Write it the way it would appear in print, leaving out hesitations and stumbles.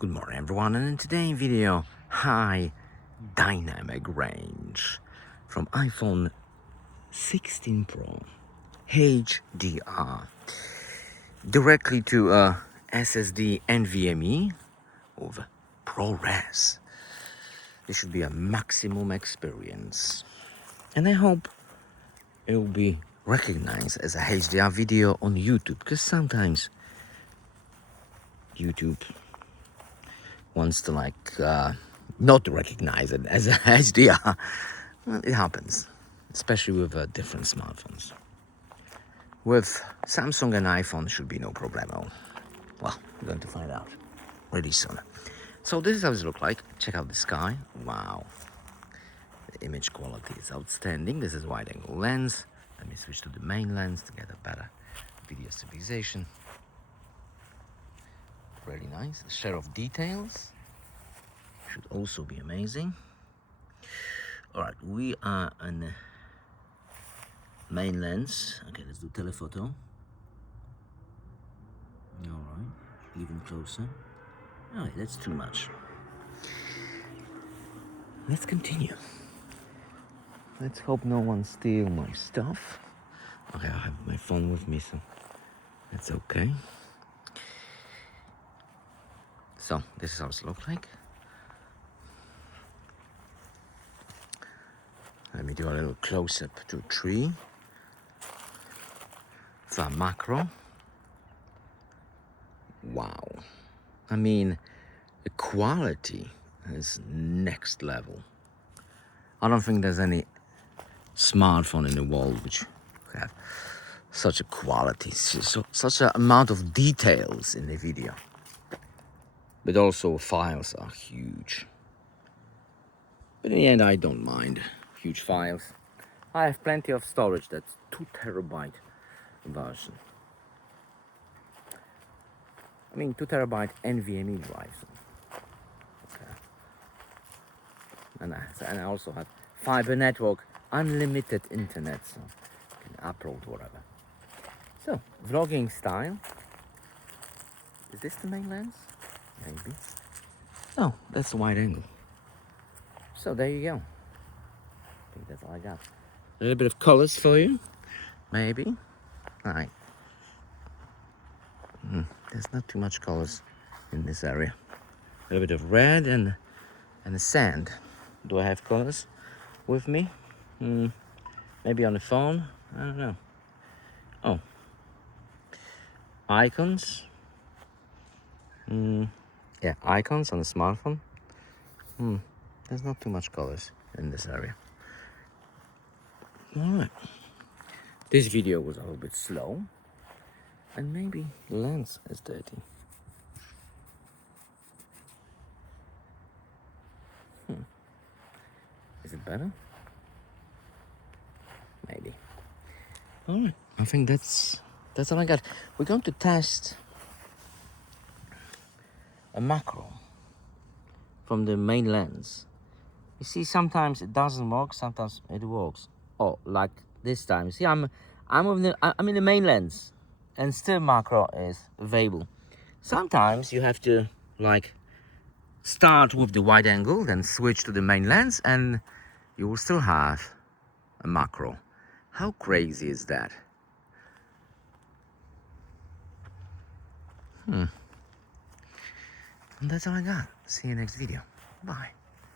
Good morning everyone, and in today's video, high dynamic range from iPhone 16 Pro HDR directly to a SSD nvme of ProRes. This should be a maximum experience, and I hope it will be recognized as a HDR video on YouTube, because sometimes YouTube wants to not recognize it as a HDR. Well, it happens, especially with different smartphones. With Samsung and iPhone, should be no problemo. Well, we're going to find out really soon. So this is how it looks like. Check out the sky. Wow, the image quality is outstanding. This is wide-angle lens. Let me switch to the main lens to get a better video stabilization. Really nice. The share of details should also be amazing. All right, we are on the main lens. Okay, let's do telephoto. All right, even closer. All right, that's too much. Let's continue. Let's hope no one steals my stuff. Okay, I have my phone with me, so that's okay. So this is how it looks like. Let me do a little close-up to a tree. For macro. Wow. I mean, the quality is next level. I don't think there's any smartphone in the world which have such a quality, such an amount of details in the video. But also files are huge. But in the end, I don't mind huge files. I have plenty of storage. That's 2 terabyte version. I mean 2 terabyte NVMe drive. Okay. And I also have fiber network, unlimited internet, so I can upload whatever. So, vlogging style. Is this the main lens? Maybe. Oh, that's the wide angle. So there you go. I think that's all I got. A little bit of colors for you, maybe. Alright. There's not too much colors in this area. A little bit of red and the sand. Do I have colors with me? Maybe on the phone? I don't know. Oh. Icons. Yeah, icons on the smartphone. There's not too much colors in this area. Alright. This video was a little bit slow. And maybe the lens is dirty. Is it better? Maybe. Alright, I think that's all I got. We're going to test a macro from the main lens. You see, sometimes it doesn't work, sometimes it works. Oh, like this time. See, I'm in the main lens, and still macro is available. Sometimes you have to start with the wide angle, then switch to the main lens, and you will still have a macro. How crazy is that? And that's all I got. See you next video. Bye.